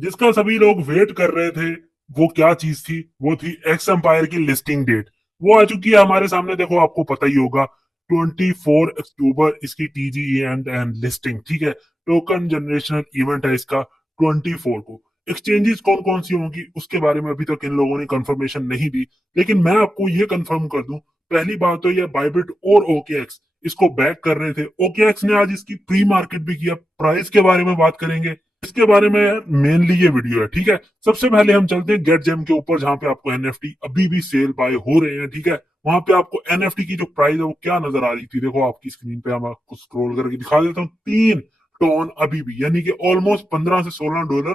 जिसका सभी लोग वेट कर रहे थे। वो क्या चीज थी? वो थी एक्स एम्पायर की लिस्टिंग डेट। वो आ चुकी है हमारे सामने। देखो आपको पता ही होगा 24 अक्टूबर इसकी टीजी एंड लिस्टिंग, ठीक है। टोकन जनरेशन इवेंट है इसका 24 को। एक्सचेंजेस कौन कौन सी होंगी उसके बारे में अभी तक इन लोगों ने कंफर्मेशन नहीं दी, लेकिन मैं आपको ये कंफर्म कर दूं। पहली बात तो ये बाइबिट और ओकेएक्स इसको बैक कर रहे थे। ओकेएक्स ने आज इसकी प्री मार्केट भी किया। प्राइस के बारे में बात करेंगे, इसके बारे में मेनली ये वीडियो है, ठीक है। सबसे पहले हम चलते हैं गेट जेम के ऊपर, जहां पे आपको एनएफटी अभी भी सेल बाय हो रहे हैं, ठीक है। वहां पे आपको एनएफटी की जो प्राइस है वो क्या नजर आ रही थी, देखो आपकी स्क्रीन पे। हम आपको स्क्रॉल करके दिखा देता हूँ। 3 टोन अभी भी, यानी कि ऑलमोस्ट 15 से 16 डॉलर,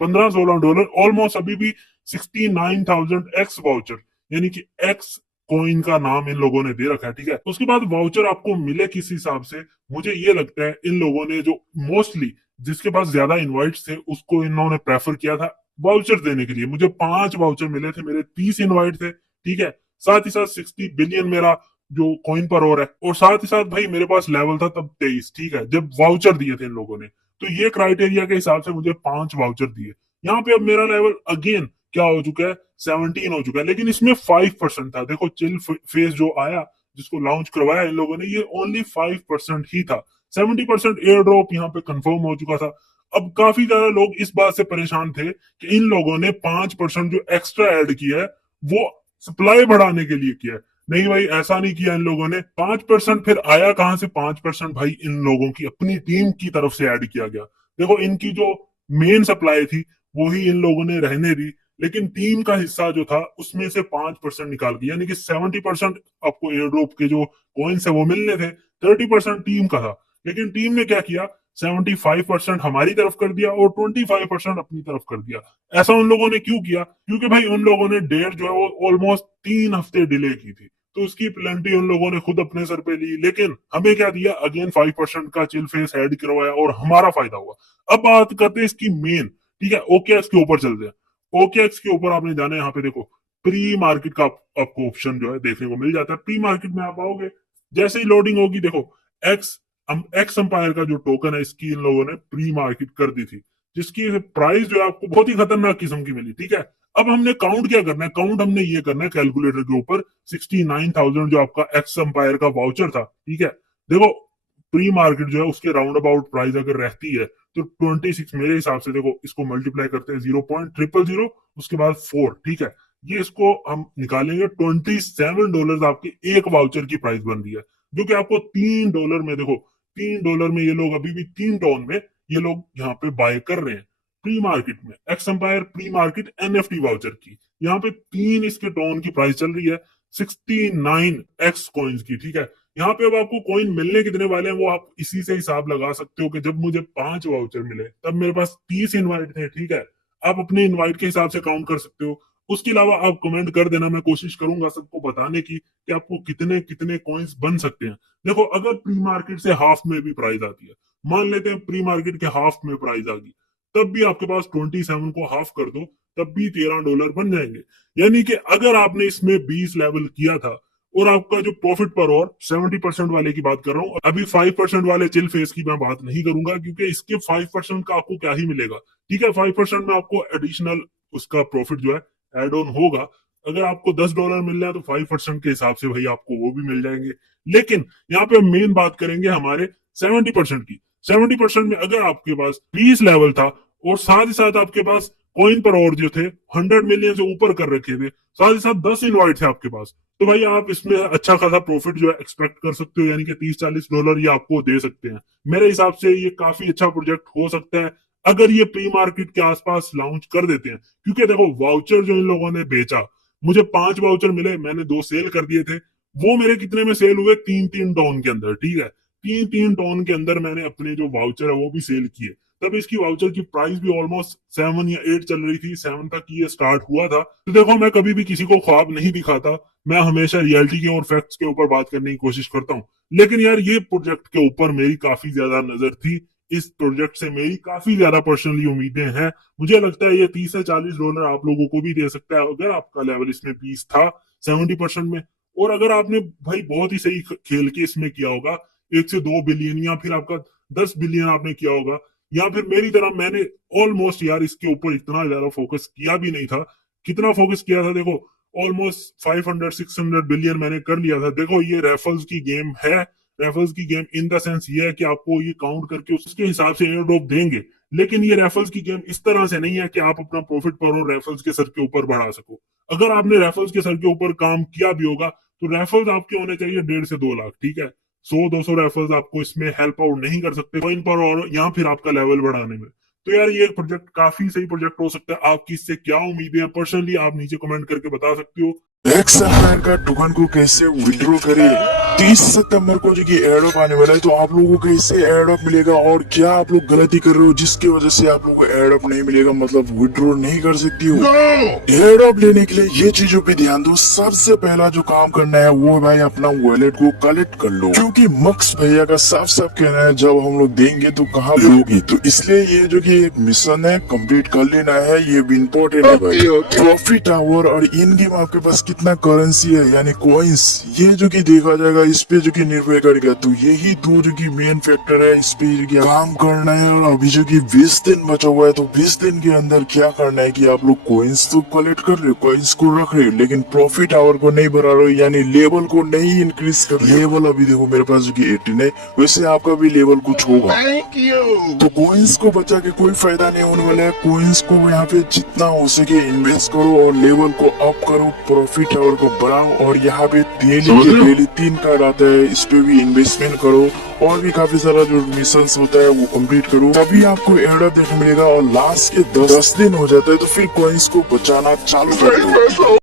15-16 डॉलर ऑलमोस्ट अभी भी। 69,000 एक्स वाउचर, यानी कि एक्स कॉइन का नाम इन लोगों ने दे रखा है, ठीक है। उसके बाद वाउचर आपको मिले किस हिसाब से? मुझे ये लगता है इन लोगों ने जो मोस्टली जिसके पास ज्यादा इनवाइट्स थे उसको इन्होंने प्रेफर किया था वाउचर देने के लिए। मुझे 5 वाउचर मिले थे, मेरे 30 इनवाइट थे, ठीक है। साथ ही साथ 60 बिलियन मेरा जो कॉइन पर और है, और साथ ही साथ भाई मेरे पास लेवल था तब 23, ठीक है, जब वाउचर दिए थे इन लोगों ने। तो ये क्राइटेरिया के हिसाब से मुझे 5 वाउचर दिए। यहाँ पे अब मेरा लेवल अगेन क्या हो चुका है? 17 हो चुका है, लेकिन इसमें 5% था। देखो चिल फेस जो आया, जिसको लॉन्च करवाया इन लोगों ने, ये ओनली 5% ही था। 70% एयर ड्रॉप यहाँ पे कंफर्म हो चुका था। अब काफी ज्यादा लोग इस बात से परेशान थे कि इन लोगों ने 5% जो एक्स्ट्रा ऐड किया है वो सप्लाई बढ़ाने के लिए किया है। नहीं भाई, ऐसा नहीं किया इन लोगों ने। 5% फिर आया कहां से? 5% भाई इन लोगों की अपनी टीम की तरफ से ऐड किया गया। देखो इनकी जो मेन सप्लाई थी वो ही इन लोगों ने रहने दी, लेकिन टीम का हिस्सा जो था उसमें से 5% निकाल के, यानी कि 70% आपको एयर ड्रॉप के जो कॉइन्स है वो मिलने थे, 30% टीम का था। लेकिन टीम ने क्या किया? 75% हमारी तरफ कर दिया और 25% अपनी तरफ कर दिया। ऐसा उन लोगों ने क्यों किया? क्योंकि भाई उन लोगों ने डेट जो है वो ऑलमोस्ट 3 हफ्ते डिले की थी, तो उसकी प्लेंटी उन लोगों ने खुद अपने सर पे ली। लेकिन हमें क्या दिया? अगेन 5% का चिल फेस ऐड करवाया और हमारा फायदा हुआ। अब बात करते हैं इसकी मेन, ठीक है, ओकेएक्स के ऊपर चलते हैं। ओकेएक्स के ऊपर आपने जाना है, यहाँ पे देखो प्री मार्केट का आपको ऑप्शन जो है देखने को मिल जाता है। प्री मार्केट में आप आओगे, जैसे ही लोडिंग होगी, देखो एक्स एक्स एम्पायर का जो टोकन है इसकी इन लोगों ने प्री मार्केट कर दी थी, जिसकी प्राइस जो है आपको बहुत ही खतरनाक किस्म की मिली, ठीक है। अब हमने काउंट क्या करना है? काउंट हमने ये करना है कैलकुलेटर के ऊपर। 69,000 जो आपका एक्स एम्पायर का वाउचर था, ठीक है। देखो प्री मार्केट जो है उसके राउंड अबाउट प्राइस अगर रहती है तो 26, मेरे हिसाब से देखो इसको मल्टीप्लाई करते हैं 0.000, उसके बाद 4, ठीक है। ये इसको हम निकालेंगे, $27 आपके एक वाउचर की प्राइस बन रही है, जो कि आपको $3 में, देखो $3 में ये लोग अभी भी 3 टोन में ये लोग यहाँ पे बाय कर रहे हैं प्री मार्केट में। X Empire pre market NFT voucher की यहाँ पे 3 इसके टोन की प्राइस चल रही है 69 एक्स कॉइन्स की, ठीक है। यहाँ पे अब आपको कॉइन मिलने कितने वाले हैं वो आप इसी से हिसाब लगा सकते हो कि जब मुझे 5 वाउचर मिले तब मेरे पास 30 इनवाइट थे, ठीक है। आप अपने इनवाइट के हिसाब से काउंट कर सकते हो। उसके अलावा आप कमेंट कर देना, मैं कोशिश करूंगा सबको बताने की कि आपको कितने कितने कॉइन्स बन सकते हैं। देखो अगर प्री मार्केट से हाफ में भी प्राइस आती है, मान लेते हैं प्री मार्केट के हाफ में प्राइस आ गई, तब भी आपके पास 27 को हाफ कर दो, तब भी $13 बन जाएंगे। यानी कि अगर आपने इसमें 20 लेवल किया था, और आपका जो प्रॉफिट पर और 70% वाले की बात कर रहा हूँ, अभी 5% वाले चिल फेस की मैं बात नहीं करूंगा, क्योंकि इसके 5% का आपको क्या ही मिलेगा, ठीक है। 5% में आपको एडिशनल उसका प्रॉफिट जो है एड ऑन होगा। अगर आपको $10 मिल रहा है तो 5% के हिसाब से भाई आपको वो भी मिल जाएंगे। लेकिन यहाँ पे मेन बात करेंगे हमारे 70% की। 70% में अगर आपके पास 20 लेवल था और साथ ही साथ आपके पास कॉइन पर और जो थे 100 मिलियन से ऊपर कर रखे थे, साथ ही साथ 10 इनवाइट थे आपके पास, तो भाई आप इसमें अच्छा खासा प्रॉफिट जो है एक्सपेक्ट कर सकते हो, यानी कि $30-40 ये आपको दे सकते हैं। मेरे हिसाब से ये काफी अच्छा प्रोजेक्ट हो सकता है अगर ये प्री मार्केट के आसपास लॉन्च कर देते हैं। क्योंकि देखो वाउचर जो इन लोगों ने बेचा, मुझे 5 वाउचर मिले, मैंने 2 सेल कर दिए थे। वो मेरे कितने में सेल हुए? 3-3 टोन के अंदर, ठीक है। 3-3 टोन के अंदर मैंने अपने जो वाउचर है वो भी सेल किए। तब इसकी वाउचर की प्राइस भी ऑलमोस्ट 7 या 8 चल रही थी, 7 तक ये स्टार्ट हुआ था। तो देखो मैं कभी भी किसी को ख्वाब नहीं दिखाता, मैं हमेशा रियलिटी के और फैक्ट्स के ऊपर बात करने की कोशिश करता हूँ। लेकिन यार ये प्रोजेक्ट के ऊपर मेरी काफी ज्यादा नजर थी, इस प्रोजेक्ट से मेरी काफी ज्यादा पर्सनली उम्मीदें हैं। मुझे लगता है ये $30 से $40 आप लोगों को भी दे सकता है अगर आपका लेवल इसमें 20 था 70% में। और अगर आपने भाई बहुत ही सही खेल के इसमें किया होगा, 1 से 2 बिलियन या फिर आपका 10 बिलियन आपने किया होगा, या फिर मेरी तरह मैंने ऑलमोस्ट यार इसके ऊपर इतना ज्यादा फोकस किया भी नहीं था। कितना फोकस किया था देखो, ऑलमोस्ट 500-600 बिलियन मैंने कर लिया था। देखो ये रेफल्स की गेम है, रेफल्स की गेम इन द सेंस ये है कि आपको ये काउंट करके उसके हिसाब से एयर ड्रॉप देंगे, लेकिन ये रेफल्स की गेम इस तरह से नहीं है कि आप अपना प्रॉफिट पर हो रेफल्स के सर के ऊपर बढ़ा सको। अगर आपने रेफल्स के सर के ऊपर काम किया भी होगा तो रेफल्स आपके होने चाहिए 1.5 से 2 लाख, ठीक है। 100-200 रेफल्स आपको इसमें हेल्प आउट नहीं कर सकते कॉइन पर और या फिर आपका लेवल बढ़ाने में। तो यार ये प्रोजेक्ट काफी सही प्रोजेक्ट हो सकता है। आपकी इससे क्या उम्मीदें हैं पर्सनली आप नीचे कमेंट करके बता सकते हो। एक्स एम्पायर का टोकन को कैसे विड्रॉ करें। 30 सितंबर को जो कि एयरड्रॉप आने वाला है, तो आप लोगों को कैसे एयरड्रॉप मिलेगा और क्या आप लोग गलती कर रहे हो जिसकी वजह से आप लोगों को एयरड्रॉप नहीं मिलेगा, मतलब विड्रॉ नहीं कर सकती हो। एयरड्रॉप लेने के लिए ये चीजों पे ध्यान दो। सबसे पहला जो काम करना है वो भाई अपना वॉलेट को कलेक्ट कर लो, क्योंकि मक्स भैया का साफ साफ कहना है जब हम लोग देंगे तो कहाँ लोगे। तो इसलिए ये जो कि एक मिशन है कंप्लीट कर लेना है, ये भी इम्पोर्टेंट है भाई। प्रॉफिट आवर और इन गेम आपके पास कितना करेंसी है यानी कॉइन्स, ये जो कि देखा जाएगा इस पे जो कि निर्भर करेगा। तो यही दो जो कि मेन फैक्टर है, इस पे जो कि काम करना है। और अभी जो कि 20 दिन बचा हुआ है, तो 20 दिन के अंदर क्या करना है कि आप लोग कॉइन्स तो कलेक्ट कर रहे हो, कॉइन्स को रख रहे हो, लेकिन प्रॉफिट आवर को नहीं बढ़ा रहे हो, यानी लेवल को नहीं इंक्रीज कर रहे हो। लेवल अभी देखो मेरे पास जो कि 18 है, वैसे आपका भी लेवल कुछ होगा। तो कॉइन्स को बचा के कोई फायदा नहीं होने वाला है। कॉइन्स को यहाँ पे जितना हो सके इन्वेस्ट करो और लेवल को अप करो, प्रॉफिट आवर को बढ़ाओ। और यहाँ पे डेली 3 कार्ड आता है, इस पे भी इन्वेस्टमेंट करो और भी काफी सारा जो मिशन होता है वो कंप्लीट करो, तभी आपको एयरड्रॉप देखने मिलेगा। और लास्ट के 10 दिन हो जाता है तो फिर कॉइन्स को बचाना चालू कर दो।